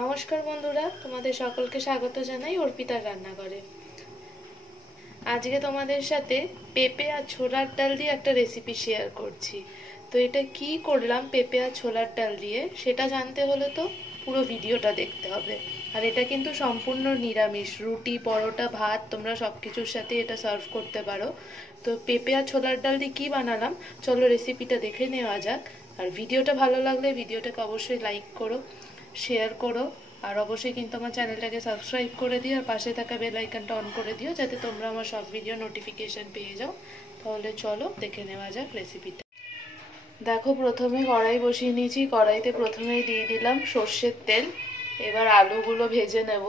নমস্কার বন্ধুরা, তোমাদের সকলকে স্বাগত জানাই অর্পিতার রান্নাঘরে। আজকে তোমাদের সাথে পেঁপে আর ছোলার ডাল দিয়ে একটা রেসিপি শেয়ার করছি। তো এটা কি করলাম পেঁপে আর ছোলার ডাল দিয়ে, সেটা জানতে হলে তো পুরো ভিডিওটা দেখতে হবে। আর এটা কিন্তু সম্পূর্ণ নিরামিষ, রুটি, পরোটা, ভাত তোমরা সবকিছুর সাথে এটা সার্ভ করতে পারো। তো পেঁপে আর ছোলার ডাল দিয়ে কি বানালাম, চলো রেসিপিটা দেখে নেওয়া যাক। আর ভিডিওটা ভালো লাগলে ভিডিওটাকে অবশ্যই লাইক করো, শেয়ার করো, আর অবশ্যই কিন্তু আমার চ্যানেলটাকে সাবস্ক্রাইব করে দিও, আর পাশে থাকা বেল আইকনটা অন করে দিও যাতে তোমরা আমার সব ভিডিও নোটিফিকেশন পেয়ে যাও। তাহলে চলো দেখে নেওয়া যাক রেসিপিটা। দেখো, প্রথমে কড়াই বসিয়ে নিয়েছি। কড়াইতে প্রথমেই দিয়ে দিলাম সর্ষের তেল। এবার আলুগুলো ভেজে নেব।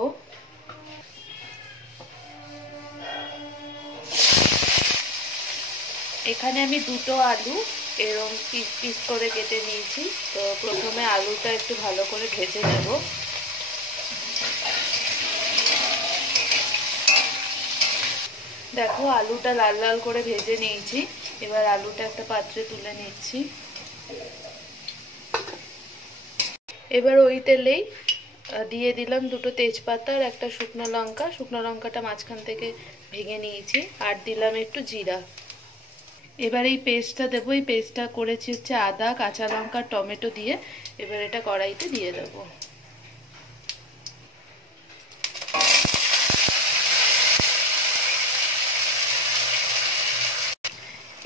এখানে আমি দুটো আলু এরকম পিস পিস করে কেটে নিয়েছি। তো প্রথমে আলুটা একটু ভালো করে ভেজে নেব। দেখো, আলুটা লাল লাল করে ভেজে নিয়েছি। এবার আলুটা একটা পাত্রে তুলে নিচ্ছি। এবার ওই তেলেই দিয়ে দিলাম দুটো তেজপাতা আর একটা শুকনো লঙ্কা। শুকনো লঙ্কাটা মাঝখান থেকে ভেঙে নিয়েছি। আর দিলাম একটু জিরা। এবার এই পেস্টটা দেবো। এই পেস্টটা করেছি হচ্ছে আদা, কাঁচা লঙ্কা, টমেটো দিয়ে। এবার এটা কড়াইতে দিয়ে দেবো।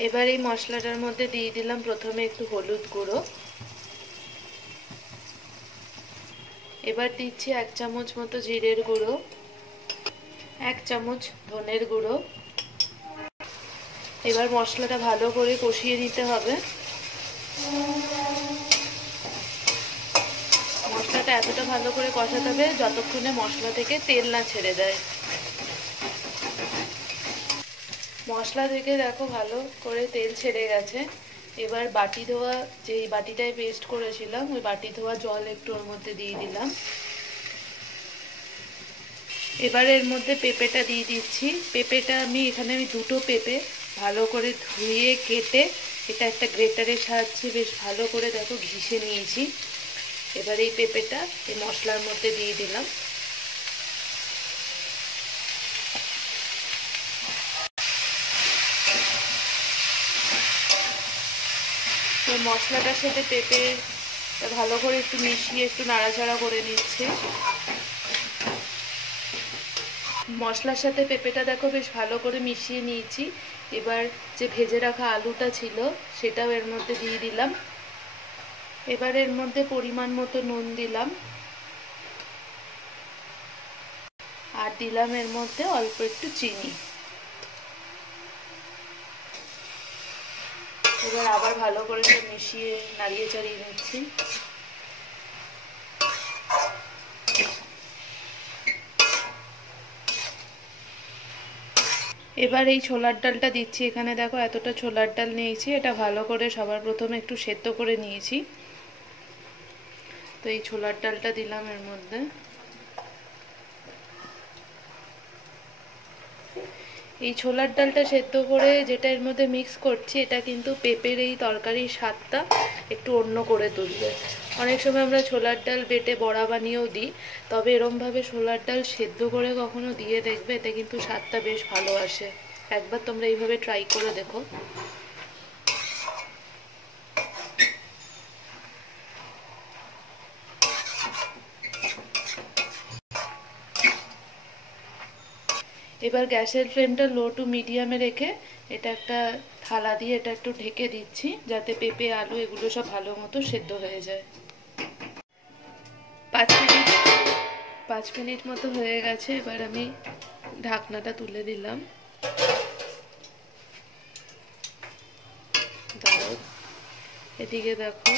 এবার এই মশলাটার মধ্যে দিয়ে দিলাম প্রথমে একটু হলুদ গুঁড়ো। এবার দিচ্ছি 1 চামচ মতো জিরের গুঁড়ো, 1 চামচ ধনের গুঁড়ো। এবার মশলাটা ভালো করে কষিয়ে নিতে হবে। মশলাটা এতটা ভালো করে কষাতে হবে যতক্ষণে মশলা থেকে তেল না ছেড়ে দেয়। মশলা থেকে দেখো ভালো করে তেল ছেড়ে গেছে। এবার বাটি ধোয়া, যেই বাটিটায় পেস্ট করেছিলাম ওই বাটি ধোয়া জল একটু ওর মধ্যে দিয়ে দিলাম। এবার এর মধ্যে পেঁপেটা দিয়ে দিচ্ছি। পেঁপেটা আমি দুটো পেঁপে ভালো করে ধুয়ে কেটে এটা একটা গ্রেটারের সাহায্যে বেশ ভালো করে দেখো ঘিষে নিয়েছি। এবার এই পেঁপেটা এই মশলার মধ্যে দিয়ে দিলাম। তো মশলাটার সাথে পেঁপেটা ভালো করে একটু মিশিয়ে একটু নাড়াচাড়া করে নিচ্ছি। মশলার সাথে পেঁপেটা দেখো বেশ ভালো করে মিশিয়ে নিয়েছি। এবার যে ভেজে রাখা আলুটা ছিল সেটাও এর মধ্যে দিয়ে দিলাম। এবার এর মধ্যে পরিমাণ মতো নুন দিলাম, আর দিলাম এর মধ্যে অল্প একটু চিনি। এবার আবার ভালো করে মিশিয়ে নাড়িয়ে চাড়িয়ে নিচ্ছি। এবার এই ছোলার ডালটা দিচ্ছি। এখানে দেখো এতটা ছোলার ডাল নিয়েছি। এটা ভালো করে সবার প্রথমে একটু সেদ্ধ করে নিয়েছি। তো এই ছোলার ডালটা দিলাম এর মধ্যে। এই ছোলার ডালটা সেদ্ধ করে যেটা এর মধ্যে মিক্স করছি, এটা কিন্তু পেঁপের এই তরকারির স্বাদটা একটু অন্য করে তুলবে। অনেক সময় আমরা ছোলার ডাল বেটে বড়া বানিয়েও দিই, তবে এরমভাবে ছোলার ডাল সেদ্ধ করে কখনো দিয়ে দেখবে, এতে কিন্তু স্বাদটা বেশ ভালো আসে। একবার তোমরা এইভাবে ট্রাই করে দেখো। এবার গ্যাসের ফ্লেমটা লো টু মিডিয়ামে রেখে এটা একটা থালা দিয়ে এটা একটু ঢেকে দিচ্ছি, যাতে পেঁপে, আলু এগুলো সব ভালো মতো সেদ্ধ হয়ে যায়। 5 মিনিট মতো হয়ে গেছে। এবার আমি ঢাকনাটা তুলে দিলাম। এদিকে দেখো,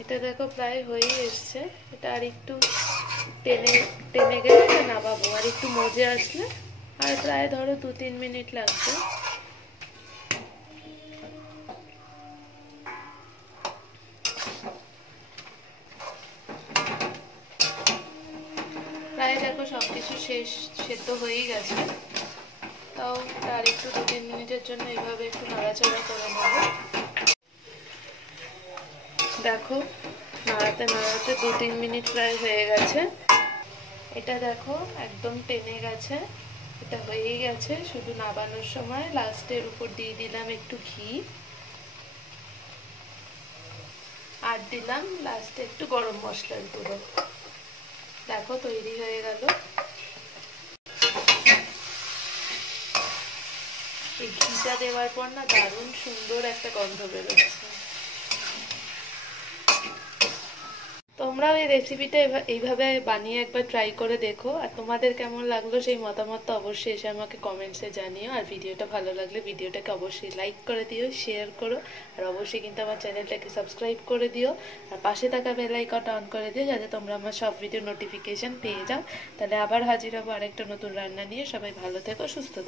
এটা দেখো প্রায় হয়ে এসছে। এটা আর একটু টেনে টেনে গেলে এটা নামাবো। আর একটু মজে আসলে আর প্রায় ধরো 2-3 মিনিট লাগবে। প্রায় দেখো সবকিছু শেষ, সেদ্ধ হয়েই গেছে। তাও আর একটু 2-3 মিনিটের জন্য এইভাবে একটু নাড়াচাড়া করে নেব। দেখো নাড়াতে নাড়াতে 2-3 মিনিট প্রায় হয়ে গেছে। এটা দেখো একদম টেনে গেছে, এটা হয়েই গেছে। শুধু নাবানোর সময় লাস্টের উপর দিয়ে দিলাম একটু ঘি, আর দিলাম লাস্টে একটু গরম মশলার গুঁড়ো। দেখো তৈরি হয়ে গেল। এই ঘিটা দেওয়ার পর না দারুণ সুন্দর একটা গন্ধ বেরোচ্ছে। তোমরাও এই রেসিপিটা এইভাবে বানিয়ে একবার ট্রাই করে দেখো। আর তোমাদের কেমন লাগলো সেই মতামতটা অবশ্যই এসে আমাকে কমেন্টসে জানিও। আর ভিডিওটা ভালো লাগলে ভিডিওটাকে অবশ্যই লাইক করে দিও, শেয়ার করো, আর অবশ্যই কিন্তু আমার চ্যানেলটাকে সাবস্ক্রাইব করে দিও। আর পাশে থাকা বেল আইকনটা অন করে দিও, যাতে তোমরা আমার সব ভিডিও নোটিফিকেশন পেয়ে যাও। তাহলে আবার হাজির হবো আরেকটা নতুন রান্না নিয়ে। সবাই ভালো থেকো, সুস্থ থেকো।